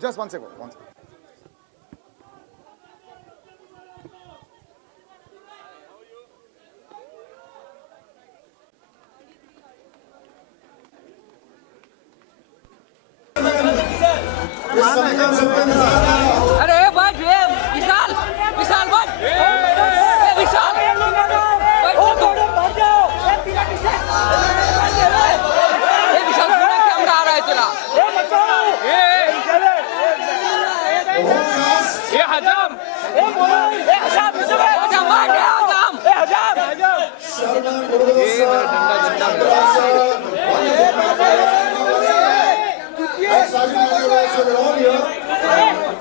Just one second. One second. अरे but ये विशाल विशाल but विशाल ये विशाल पूरा कैमरा आ रहा है तेरा ये हजाम हजाम बट हजाम ये मेरा डंडा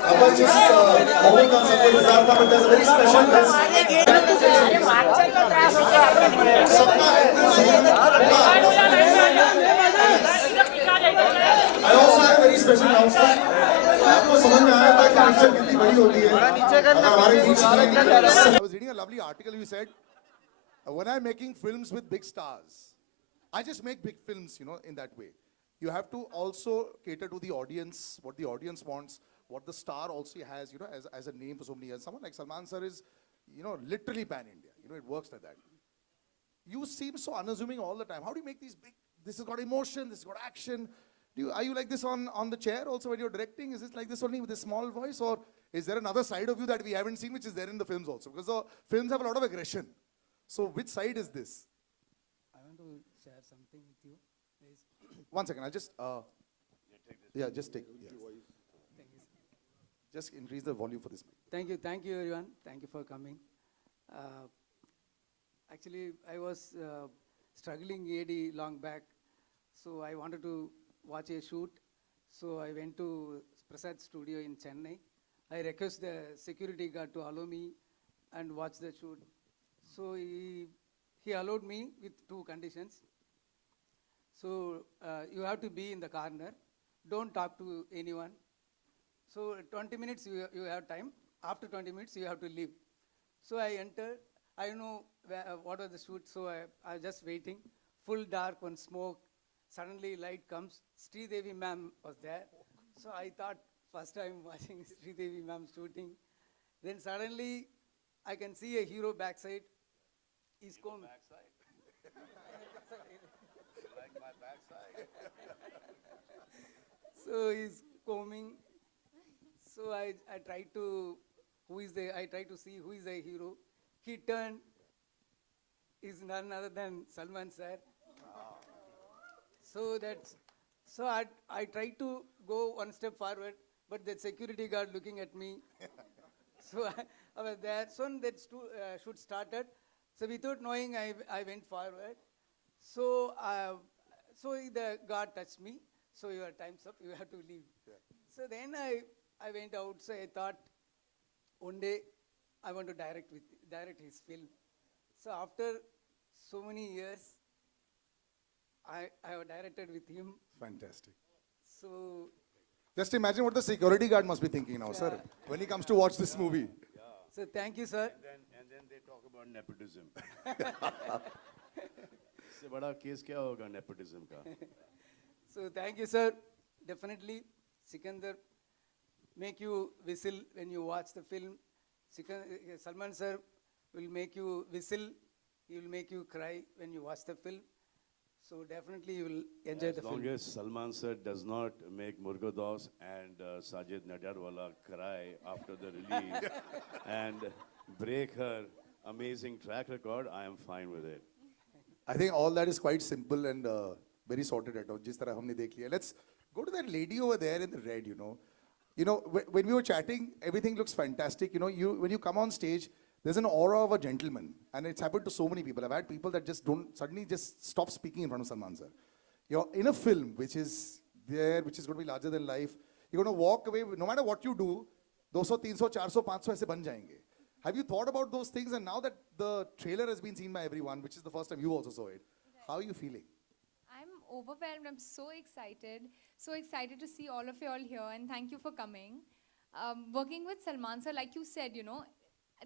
I was just moving on something bizarre, but there's a very special guest. I also have a very special announcement. आपको समझ में आया था कि पिक्चर कितनी बड़ी होती है हमारे बीच में. I was reading a lovely article. You said, when I'm making films with big stars, I just make big films, in that way. You have to also cater to the audience, what the audience wants, what the star also has, as a name for so many years. Someone like Salman sir is, literally pan-India. It works like that. You seem so unassuming all the time. How do you make these big, this has got emotion, this has got action. Are you like this on the chair also when you're directing? Is it like this only with a small voice? Or is there another side of you that we haven't seen, which is there in the films also? Because the films have a lot of aggression. So which side is this? I want to share something with you. One second, I'll just, just take, yeah. Thank you. Just increase the volume for this. Thank you everyone. Thank you for coming. Actually, I was struggling AD long back, so I wanted to watch a shoot. So I went to Prasad studio in Chennai. I request the security guard to allow me and watch the shoot. So he allowed me with two conditions. So you have to be in the corner. Don't talk to anyone. So 20 minutes you have time. After 20 minutes you have to leave. So I entered. I know what was the shoot. So I was just waiting. Full dark, one smoke. Suddenly light comes. Sridevi ma'am was there. So I thought first time watching Sridevi ma'am shooting. Then suddenly I can see a hero backside. He's coming. Like my backside. So he's combing. So I tried to see who is the hero. He turned. Is none other than Salman sir. So I tried to go one step forward, but the security guard looking at me. So I was there. Soon that shoot started. So without knowing, I went forward. So the guard touched me. So your time's up. You have to leave. Yeah. So then I went out. So I thought one day I want to direct his film. So after so many years, I have directed with him. Fantastic. So just imagine what the security guard must be thinking now, sir, when he comes to watch this movie. So thank you, sir. And then they talk about nepotism. इससे बड़ा case क्या होगा nepotism का? So thank you, sir. Definitely, Sikandar make you whistle when you watch the film. Salman sir will make you whistle. He will make you cry when you watch the film. So definitely you will enjoy the film. As long as Salman sir does not make Murugadoss and Sajid Nadyarwala cry after the release and break her amazing track record, I am fine with it. I think all that is quite simple and very sorted out. जिस तरह हमने देख लिया. Let's go to that lady over there in the red. When we were chatting, everything looks fantastic. When you come on stage, there's an aura of a gentleman, and it's happened to so many people. I've had people that just suddenly stop speaking in front of Salman sir. You're in a film which is going to be larger than life. You're going to walk away, no matter what you do, 200, 300, 400, 500 ऐसे बन जाएंगे. Have you thought about those things? And now that the trailer has been seen by everyone, which is the first time you also saw it, how are you feeling? I'm overwhelmed. I'm so excited to see all of you all here, and thank you for coming. Working with Salman sir, like you said,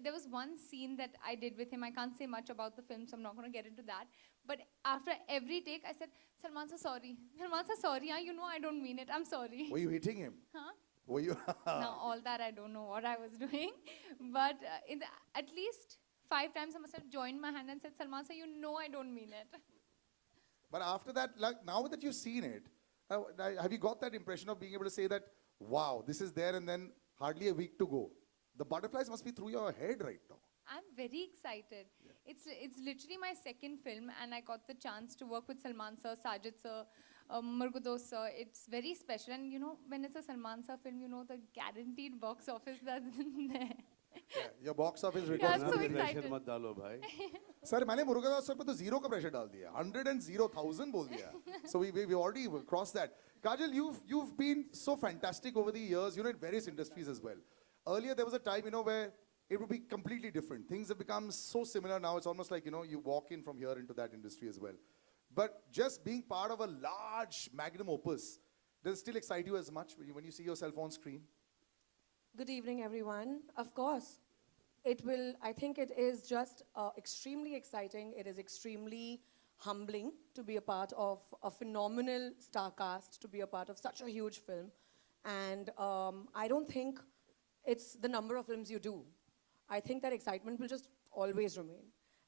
there was one scene that I did with him. I can't say much about the film, so I'm not going to get into that. But after every take, I said, Salman sir, sorry. Salman sir, sorry. I don't mean it. I'm sorry. Were you hitting him? Huh? Were you? Now, all that I don't know what I was doing. But at least 5 times I must have joined my hand and said, Salman sir, you know I don't mean it. But after that, like now that you've seen it, have you got that impression of being able to say that, wow, this is there, and then hardly a week to go? The butterflies must be through your head right now. I'm very excited. It's literally my second film, and I got the chance to work with Salman sir, Sajid sir, Murugadoss sir. It's very special, and you know, when it's a Salman sir film, you know the guaranteed box office that's in there. Yeah, your box office Yeah, records. so will be- excited. Pressure मत डालो भाई. Sir, मैंने Murugadoss sir पे तो zero का pressure डाल दिया, 100,000 बोल दिया. So we already crossed that. Kajal, you've been so fantastic over the years, you know, in various industries as well. Earlier there was a time, you know, where it would be completely different. Things have become so similar now. It's almost like, you know, you walk in from here into that industry as well. But just being part of a large magnum opus, does it still excite you as much when you see yourself on screen? Good evening, everyone. Of course, it will, I think it is just extremely exciting. It is extremely humbling to be a part of a phenomenal star cast, to be a part of such a huge film. And I don't think it's the number of films you do. I think that excitement will just always remain.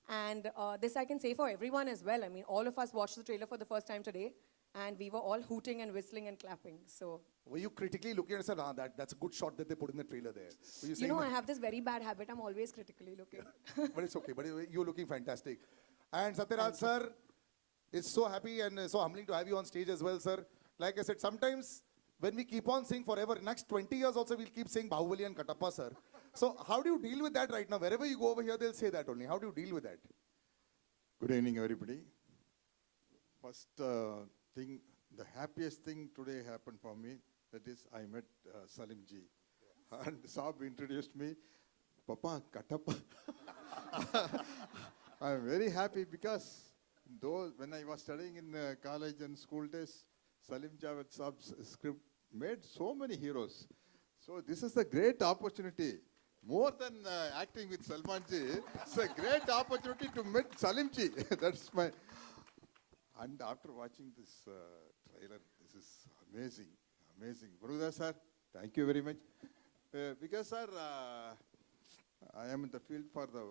And this I can say for everyone as well. I mean, all of us watched the trailer for the first time today, and we were all hooting and whistling and clapping. So, Were you critically looking and said, ah, that's a good shot that they put in the trailer there? Were you you saying know, that? I have this very bad habit. I'm always critically looking. But it's okay. But you're looking fantastic. And Satyaraj sir, it's so happy and so humbling to have you on stage as well, sir. Like I said, sometimes when we keep on saying forever, next 20 years also we'll keep saying Bahubali and Katappa, sir. So how do you deal with that right now? Wherever you go over here, they'll say that only. How do you deal with that? Good evening, everybody. First thing, the happiest thing today happened for me, that is I met Salim ji. And Saab introduced me, Papa, Katappa. I'm very happy because though when I was studying in college and school days, Salim Javed Saab's script made so many heroes. So this is a great opportunity. More than acting with Salman ji, it's a great opportunity to meet Salim ji. That's my... And after watching this trailer, this is amazing, amazing. Murugadoss sir, thank you very much. Because sir, I am in the field for the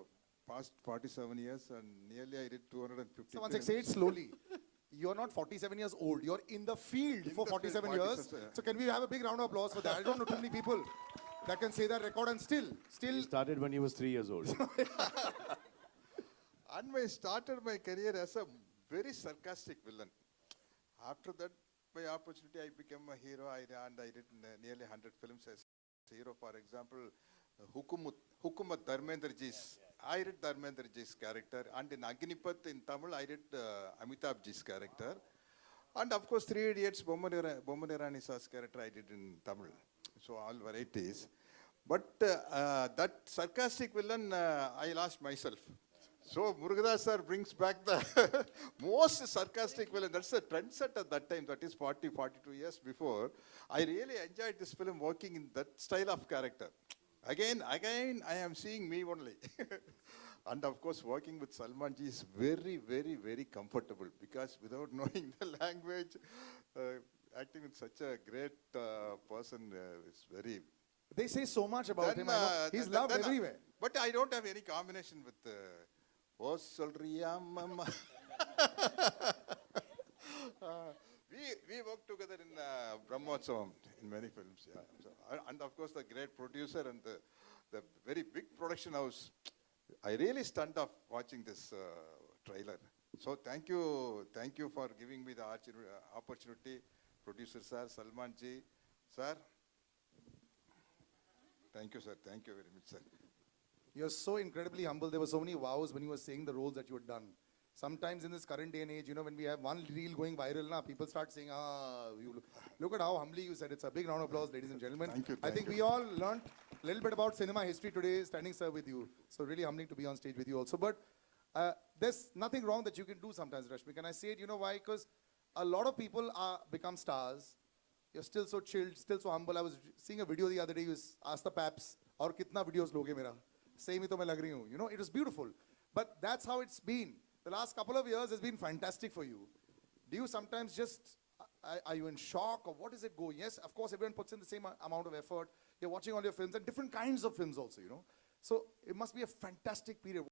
past 47 years and nearly I did 250 So one sec, say it slowly. You're not 47 years old. You're in the field In for the 47 field, years. 47, yeah. So can we have a big round of applause for that? I don't know too many people that can say that record and still. He started when he was 3 years old. And I started my career as a very sarcastic villain. After that, by opportunity, I became a hero. I did nearly 100 films as hero. For example, Hukumat Dharmendra Ji's. I did Dharmendra Ji's character. And in Agnipath in Tamil, I did Amitabh Ji's character. And of course, Three Idiots, Bommadirani Sa's character I did in Tamil. So all varieties. But that sarcastic villain, I lost myself. So Murugadoss sir brings back the most sarcastic villain. That's a trendset at that time. That is 42 years before. I really enjoyed this film working in that style of character. Again, I am seeing me only. And of course, working with Salman ji is very, very, very comfortable because without knowing the language, acting with such a great person is very... They say so much about him. I know. He's loved everywhere. But I don't have any combination with Oh Solriya Mama. We worked together in Brahmotsavam in many films. Yeah. So, and of course the great producer and the very big production house. I really stunned off watching this trailer. So thank you for giving me the opportunity. Producer sir, Salman ji, sir. Thank you, sir. Thank you very much, sir. You're so incredibly humble. There were so many vows when you were saying the roles that you had done. Sometimes in this current day and age, you know, when we have one reel going viral, people start saying, look at how humbly you said. It's a big round of applause, ladies and gentlemen. Thank you. I think we all learned a little bit about cinema history today, standing, sir, with you. So really humbling to be on stage with you also. But there's nothing wrong that you can do sometimes, Rashmika. And I say it, you know why? Because a lot of people become stars. You're still so chilled, still so humble. I was seeing a video the other day. You asked the paps, "Aur kitna videos loge mera?" Same hi to main lag rahi hu. You know, it was beautiful. But that's how it's been. The last couple of years has been fantastic for you. Do you sometimes just Are you in shock or what is it going? Yes, of course, everyone puts in the same amount of effort. You're watching all your films and different kinds of films also, you know. So it must be a fantastic period.